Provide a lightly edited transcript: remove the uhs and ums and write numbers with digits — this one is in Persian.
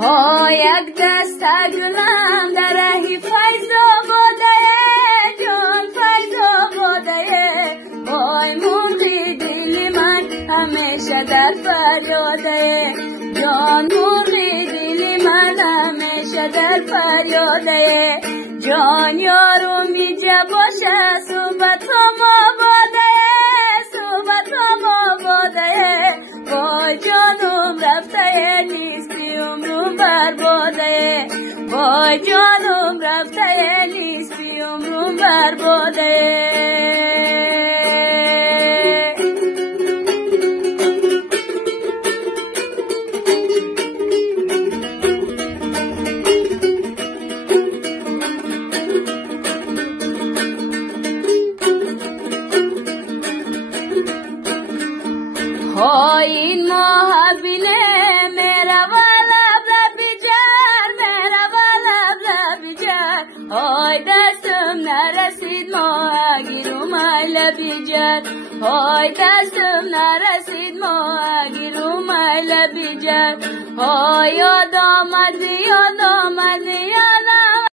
ها یک دست گلم در راهی فیض آباده جان فیض آباده وای مرغی دل من همیشه در فریاده جان مرغی دل من همیشه در فریاده جان یارو میجه باشه صحبت هم آباده صحبت هم آباده وای جانم رفته نیستی عمرم برباده وای جانم رفته نیستی عمرم برباده های این محبینه میرا والا بلبیجر میرا والا بلبیجر های دستم نرسید ماه گیرم ای لبیجر های دستم نرسید ماه گیرم ای لبیجر های یاد آمد یاد آمد